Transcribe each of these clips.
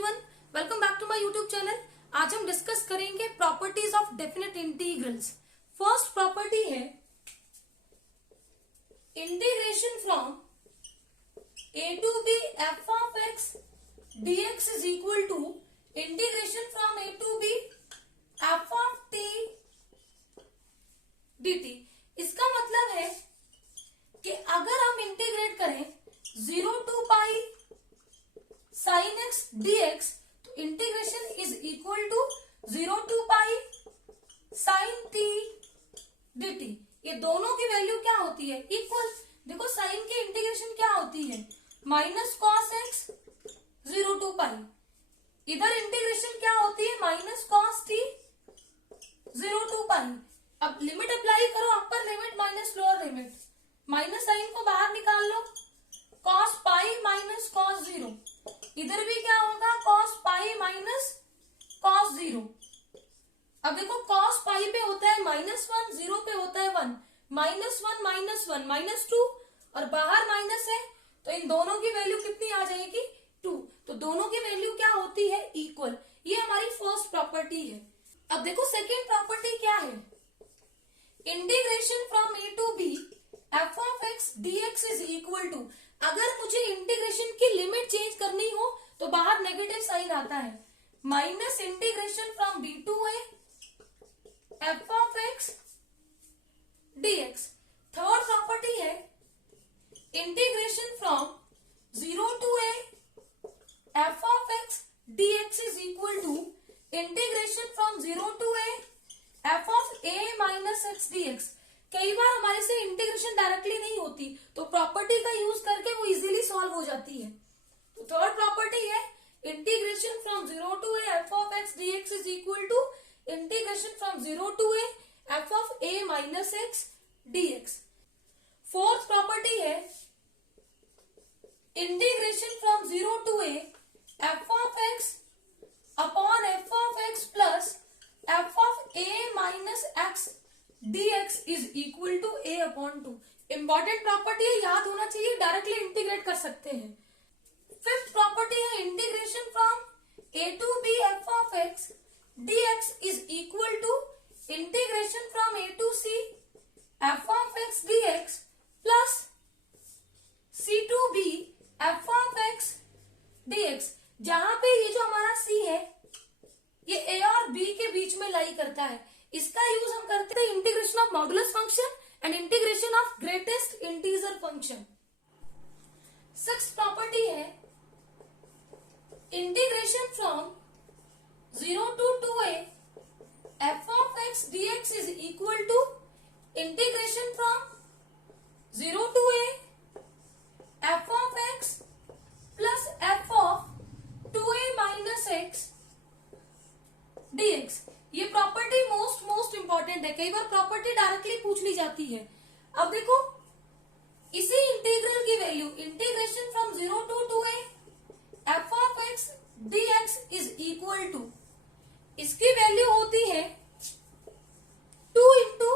Everyone, welcome back to my YouTube channel. आज हम discuss करेंगे properties of definite integrals. First property है integration from a to b f of x dx is equal to integration from a to b f of t dt। इसका मतलब है कि अगर हम इंटीग्रेट करें 0 to pi sine X dx तो integration is equal to 0 to pi sine t dt। ये दोनों की वैल्यू क्या होती है? इक्वल। देखो साइन की इंटीग्रेशन क्या होती है? Minus cos X 0 to pi. इधर इंटीग्रेशन क्या होती है? Minus cos T 0 to pi. अब लिमिट अप्लाई करो, upper limit minus lower limit, minus sine को बाहर निकाल लो, कॉस पाई माइनस कॉस 0। इधर भी क्या होगा? Cos pi minus cos 0। अब देखो कॉस पाई पे होता है -1, 0 पे होता है 1, -1 -2 और बाहर माइनस है तो इन दोनों की वैल्यू कितनी आ जाएगी? 2। तो दोनों की वैल्यू क्या होती है? इक्वल। ये हमारी फर्स्ट प्रॉपर्टी है। अब देखो सेकेंड प्रॉपर्टी क्या है? Integration from a to b f of x dx is equal to, अगर मुझे इंटीग्रेशन की लिमिट चेंज करनी हो तो बाहर नेगेटिव साइन आता है, minus integration from b to a f of x dx। Third property है integration from 0 to a f of x dx is equal to integration from 0 to a f of a minus x dx। कई बार हमारे से integration directly नहीं होती तो property का use करके वो इजीली सॉल्व हो जाती है। तो थर्ड प्रॉपर्टी है integration from 0 to a f of x dx is equal to integration from 0 to a f of a minus x dx। Fourth property है integration from 0 to a f of x upon f of x plus f of a minus x dx is equal to a upon 2। Important property है, याद होना चाहिए, directly integrate कर सकते हैं। Fifth property है integration from a to b f of x dx is equal to integration from a to c f of x dx plus c to b f of x dx। जहां पे ये जो हमारा c है ये a और b के बीच में लाई करता है, इसका यूज हम करते हैं integration of modulus function and integration of greatest integer function. Sixth property है integration from 0 to 2a f of x dx is equal to integration from 0 to a f of x plus f of 2a minus x dx। ये प्रॉपर्टी most important है, कई बार property directly पूछ ली जाती है। अब देखो इसी इंटीग्रल की value integration from 0 to 2a f of x dx is equal to, इसकी वैल्यू होती है 2 into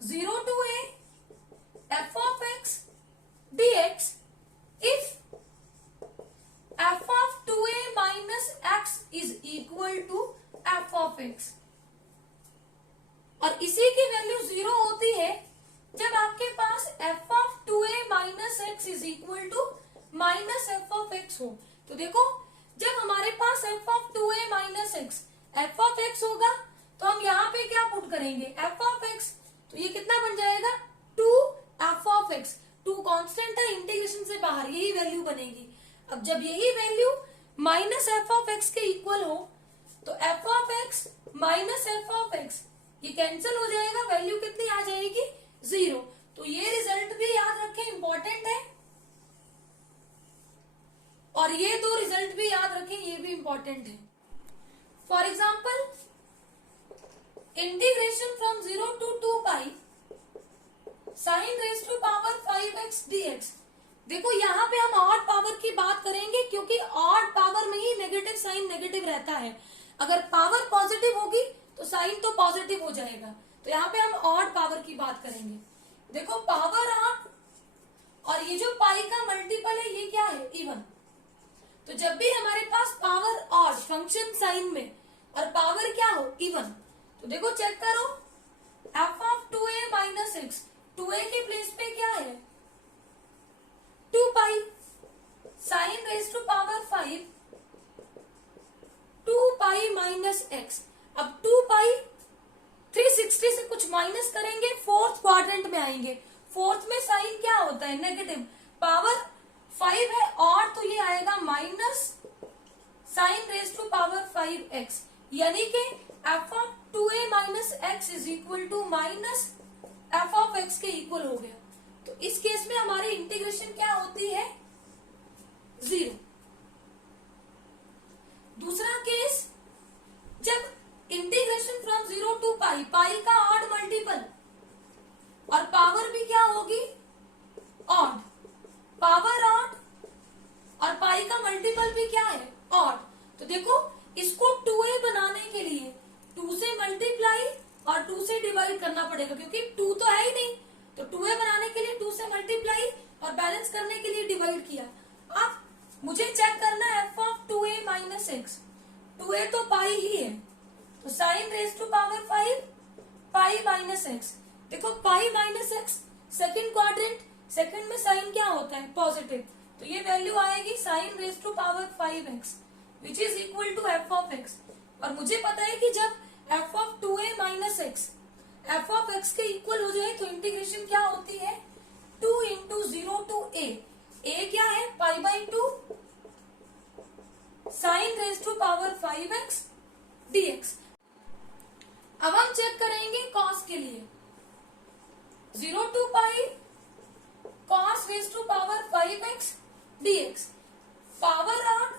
0 to a f of x dx if f of 2a minus x is equal to f of x। और इसी की value 0 होती है जब आपके पास f of 2a minus x is equal to minus f of x हो। तो देखो जब हमारे पास f of 2a minus x f of x होगा तो हम यहाँ पे क्या पुट करेंगे? f of x। तो ये कितना बन जाएगा? 2 f of x। 2 कांस्टेंट है, इंटीग्रेशन से बाहर यही वैल्यू बनेगी। अब जब यही value minus f of x के इक्वल हो तो f of x minus f of x ये कैंसिल हो जाएगा, वैल्यू कितनी आ जाएगी? 0। तो ये रिजल्ट भी याद रखें, इंपॉर्टेंट है, और ये दो रिजल्ट भी याद रखें, ये भी इंपॉर्टेंट है। For example integration from 0 to 2 pi sine raise to power 5x dx। देखो यहाँ पे हम ऑड पावर की बात करेंगे क्योंकि ऑड पावर में ही नेगेटिव साइन नेगेटिव रहता है। अगर पावर पॉजिटिव होगी तो साइन तो पॉजिटिव हो जाएगा, तो यहाँ पे हम ऑड पावर की बात करेंगे। देखो पावर ऑड और ये जो पाई का मल्टीपल है ये क्या है? इवन। तो जब भी हमारे पास पावर फंक्शन साइन में और पावर क्या हो इवन, तो देखो चेक करो F of 2a minus x, 2a के प्लेस पे क्या है 2 pi sine raise to power 5 2 pi minus X. अब 2 पाई 360 से कुछ माइनस करेंगे फोर्थ क्वाड्रेंट में आएंगे, फोर्थ में साइन क्या होता है नेगेटिव, पावर 5 है और तो ये आएगा minus sine raise to power 5x, यानी कि F of 2a minus x is equal to minus F of x के इक्वल हो गया। तो इस केस में हमारी इंटीग्रेशन क्या होती है 0। दूसरा केस, जब इंटीग्रेशन फ्रॉम 0 टू पाई, पाई का ऑड मल्टीपल और पावर भी क्या होगी ऑड, पावर ऑड और पाई का मल्टीपल भी क्या है ऑड। तो देखो इसको 2a बनाने के लिए 2 से मल्टीप्लाई और 2 से डिवाइड करना पड़ेगा, क्योंकि 2 तो है ही नहीं, तो 2a बनाने के लिए 2 से मल्टीप्लाई और बैलेंस करने के लिए डिवाइड किया। अब मुझे चेक करना है F of 2a minus x, 2a तो पाई ही है, तो sine raise to power 5 pi minus x. देखो pi minus x second quadrant, second में साइन क्या होता है पॉजिटिव, तो ये वैल्यू आएगी sine raise to power 5x which is equal to f of x. और मुझे पता है कि जब f of 2a minus x f of x के इक्वल हो जाए तो इंटीग्रेशन क्या होती है 2 इंटू 0 टू a क्या है pi by 2 sine raise to power 5x dx। अब हम चेक करेंगे कॉस के लिए 0 to pi cos raise to power 5x dx, power odd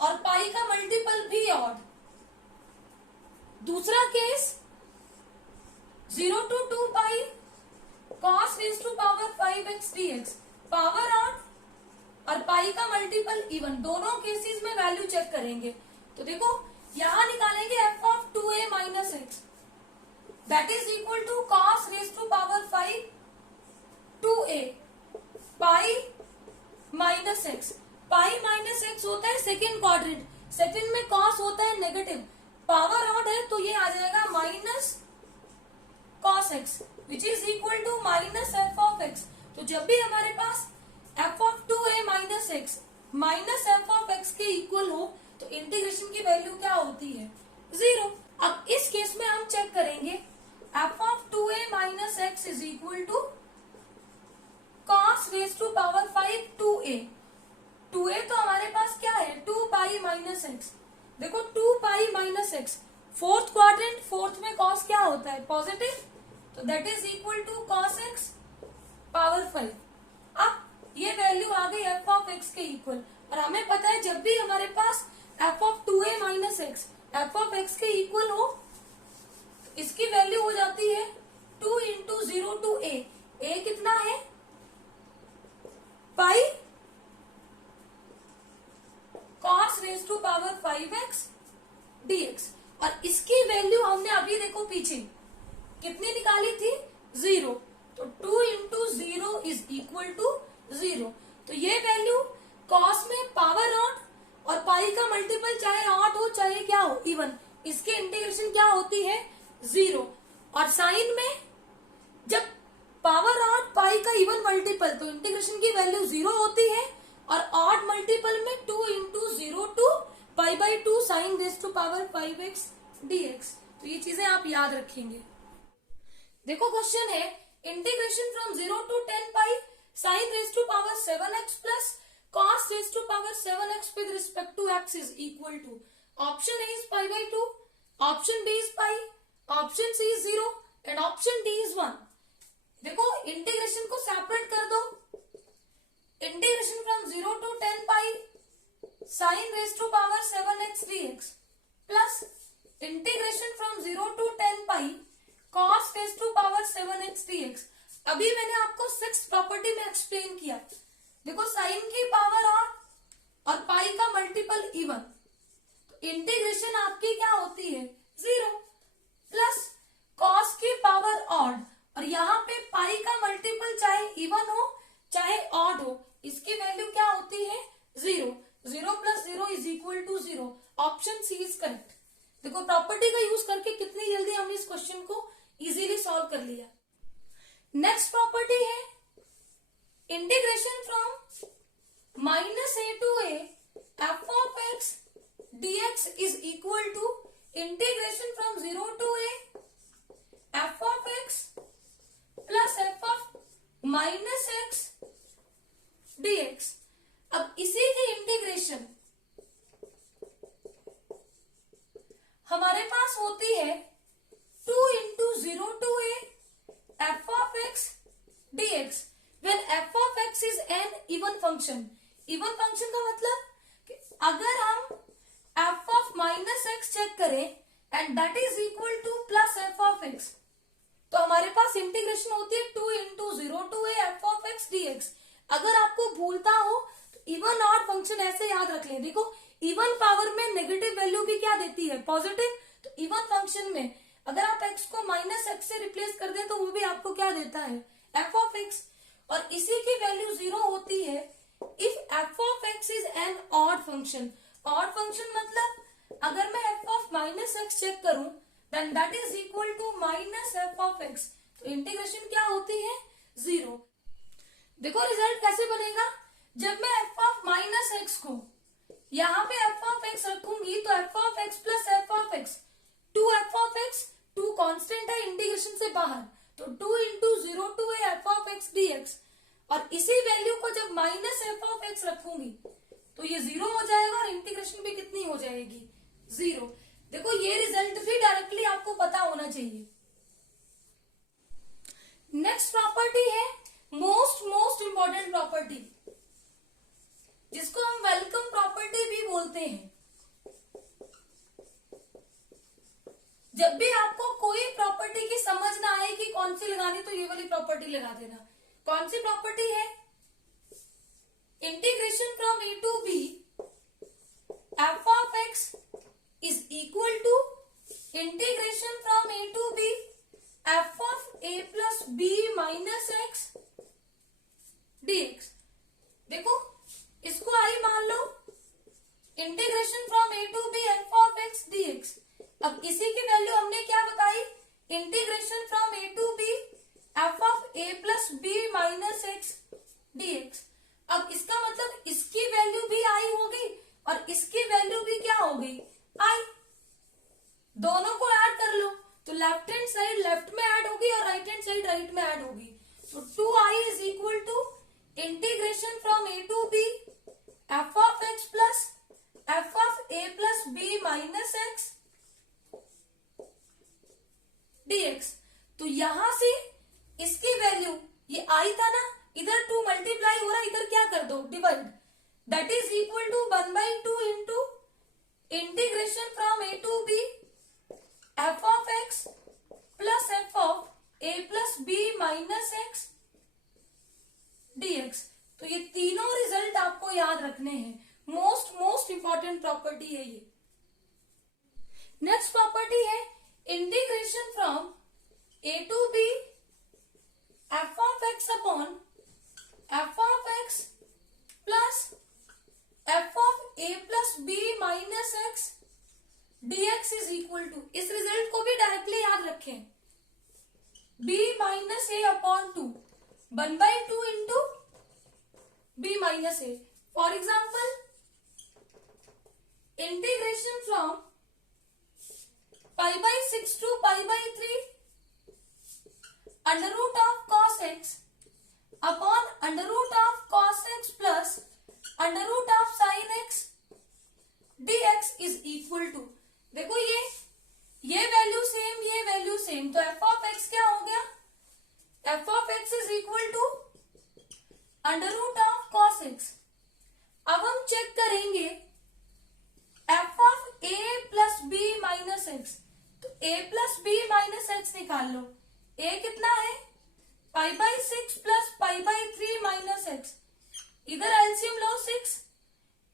और पाई का मल्टीपल भी ऑड। दूसरा case 0 to 2 pi cos raise to power 5x dx, power odd और पाई का मल्टीपल इवन। दोनों केसेस में वैल्यू चेक करेंगे, तो देखो यहां निकालेंगे F of 2a minus X that is equal to cos raise to power 5 2a pi minus X, pi minus x होता है सेकेंड क्वाड्रेंट, सेकेंड में कॉस होता है नेगेटिव, पावर ऑड है तो ये आ जाएगा minus cos x which is equal to minus F of x. तो जब भी हमारे पास f of 2a minus x minus F of x के इक्वल हो तो इंटीग्रेशन की वैल्यू क्या होती है 0। अब इस केस में हम चेक करेंगे F of 2a minus x is equal to cos raise to power 5 2a, 2a तो हमारे पास क्या है 2 पाई माइनस एक्स। देखो 2 pi minus x fourth quadrant, fourth में cos क्या होता है पॉजिटिव, तो that is equal to cos x power 5। अब ये वैल्यू आ गई एफ ऑफ एक्स के इक्वल, और हमें पता है जब भी हमारे पास f of 2a minus x f of x के इक्वल हो तो इसकी वैल्यू हो जाती है 2 इंटू 0 टू a कितना है pi cos raise to power 5x dx। और इसकी वैल्यू हमने अभी देखो पीछे कितनी निकाली थी 0, तो 2 इंटू 0 इज इक्वल टू 0। तो ये वैल्यू cos में पावर ऑड और पाई का मल्टीपल चाहे ऑड हो चाहे क्या हो इवन, इसकी इंटीग्रेशन क्या होती है 0। और साइन में जब पावर ऑड पाई का इवन मल्टीपल तो इंटीग्रेशन की वैल्यू 0 होती है, और ऑड मल्टीपल में 2 into 0 to pi by 2 sine raise to power 5x dx। तो ये चीजें आप याद रखेंगे। देखो क्वेश्चन है integration from 0 to 10 pi sine raise to power 7x plus cos raise to power 7x with respect to x is equal to, option A is pi by 2, option B is pi, option C is 0 and option D is 1। देखो integration को separate कर दो, integration from 0 to 10 pi sine raise to power 7x dx plus integration from 0 to 10 pi cos raise to power 7x dx। अभी मैंने आपको 6th property में explain किया। देखो साइन की पावर ऑड और पाई का मल्टीपल इवन, तो इंटीग्रेशन आपकी क्या होती है 0 प्लस cos की पावर ऑड और यहाँ पे पाई का मल्टीपल चाहे इवन हो चाहे ऑड हो, इसकी वैल्यू क्या होती है 0। 0 plus zero is equal to zero. Option C is correct. देखो प्रॉपर्टी का यूज करके कितनी जल्दी हमने इस क्वेश्चन को इजीली सॉल्व कर लिया। नेक्स्ट प्रॉपर्टी है integration from minus A to A F of x dx is equal to integration from zero to A F of x plus F of minus x dx। अब इसी की integration हमारे पास होती है 2 into zero to A F of x dx when f of x is an even function। even function का मतलब कि अगर हम f of minus x check करें and that is equal to plus f of x, तो हमारे पास integration होती है 2 into zero to A F of x dx। अगर आपको भूलता हो तो इवन ऑड फंक्शन ऐसे याद रख लें। देखो इवन पावर में नेगेटिव वैल्यू भी क्या देती है, पॉजिटिव। तो इवन फंक्शन में अगर आप x को माइनस एक्स से रिप्लेस कर दें तो वो भी आपको क्या देता है, एफ ऑफ एक्स। और इसी की वैल्यू जीरो होती है if f of x is an odd function. Odd function मतलब अगर मैं f of minus x check करूं then that is equal to minus F of x. तो इंटीग्रेशन क्या होती है, जीरो। देखो रिजल्ट कैसे बनेगा, जब मैं एफ ऑफ माइनस एक्स को यहाँ पे एफ ऑफ एक्स रखूंगी तो f of x plus F of x, two f of x, two constant है इंटीग्रेशन से बाहर, तो 2 into zero to A F of x dx। और इसी वैल्यू को जब माइनस एफ ऑफ एक्स रखूंगी तो ये जीरो हो जाएगा और इंटीग्रेशन भी कितनी हो जाएगी, जीरो। देखो ये रिजल्ट भी डायरेक्टली आपको पता होना चाहिए। नेक्स्ट प्रॉपर्टी है मोस्ट इंपॉर्टेंट प्रॉपर्टी, जिसको हम वेलकम प्रॉपर्टी भी बोलते हैं। जब भी आपको कोई प्रॉपर्टी की समझ ना आए कि कौन सी लगानी तो ये वाली प्रॉपर्टी लगा देना। कौन सी प्रॉपर्टी है, integration from a to b f of x is equal to integration from a to b f of a plus b minus x dx। देखो इसको आई मान लो, integration from a to b f of x dx। अब इसी की वैल्यू हमने क्या बताई, integration from a to b f of a plus b minus x dx। अब इसका मतलब इसकी वैल्यू भी आई होगी और इसकी वैल्यू भी क्या होगी, आई। दोनों को ऐड कर लो तो लेफ्ट हैंड साइड लेफ्ट में ऐड होगी और राइट हैंड साइड राइट में ऐड होगी। तो 2i is equal to integration from a to b f of x plus F of a plus b minus x dx। तो यहां से इसकी वैल्यू, ये आई था ना, इधर 2 मल्टीप्लाई हो रहा है, इधर क्या कर दो, divide. That is equal to 1/2 into integration from a to b f of x plus F of a plus b minus x dx। तो ये तीनों रिजल्ट आपको याद रखने हैं। मोस्ट इंपॉर्टेंट प्रॉपर्टी है ये। नेक्स्ट प्रॉपर्टी है integration from a to b f of x upon f of x plus F of a plus b minus x dx is equal to, इस रिजल्ट को भी डायरेक्टली याद रखें, b minus a upon 2, 1/2 into b minus a. For example integration from π/6 to π/3 under root of cos x upon under root of cos x plus under root of sin x dx is equal to. देखो ये value same, ये value same, तो f of x क्या हो गया, f of x is equal to under root of cos x। अब हम check करेंगे F of a plus b minus x, तो a plus b minus x निकाल लो। a कितना है, π/6 प्लस π/3 माइनस एक्स, इधर एलसीएम लो 6,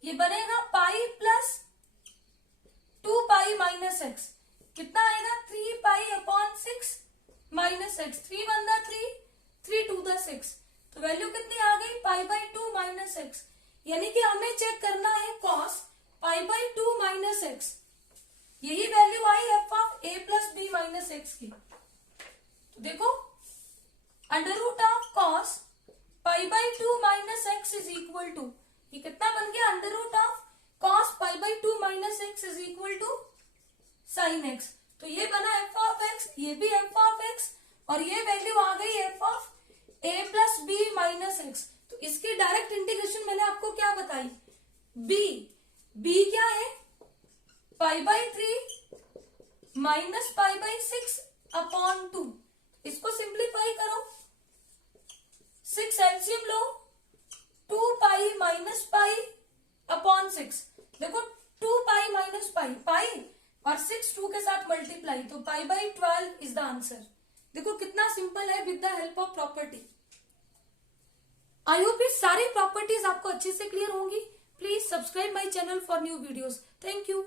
ये बनेगा पाई प्लस 2π माइनस एक्स, कितना आएगा 3π/6 माइनस एक्स, 3 1 3, 3 2 6, तो वैल्यू कितनी आ गई π/2 माइनस एक्स। यानी कि हमें चेक करना है cos एक्स, यही वैल्यू आई f of a plus b minus x की। तो देखो under root of cos pi by 2 minus x is equal to, ये कितना बन गया, under root of cos pi by 2 minus x is equal to sine x. तो ये बना एफ ऑफ एक्स, ये भी एफ ऑफ एक्स, और ये वैल्यू आ गई f of a plus b minus x. तो इसकी डायरेक्ट इंटीग्रेशन मैंने आपको क्या बताई, बी क्या है, pi by 3 minus pi by 6 upon 2। इसको सिंप्लीफाई करो, 6 एलसीएम लो, 2 पाई माइनस पाई अपॉन 6। देखो 2 पाई माइनस पाई और 6 2 के साथ मल्टीप्लाई, तो pi by 12 is the answer. देखो कितना सिंपल है with the help of property. I hope ये सारी प्रॉपर्टीज आपको अच्छे से क्लियर होंगी। Please subscribe my channel for new videos. Thank you.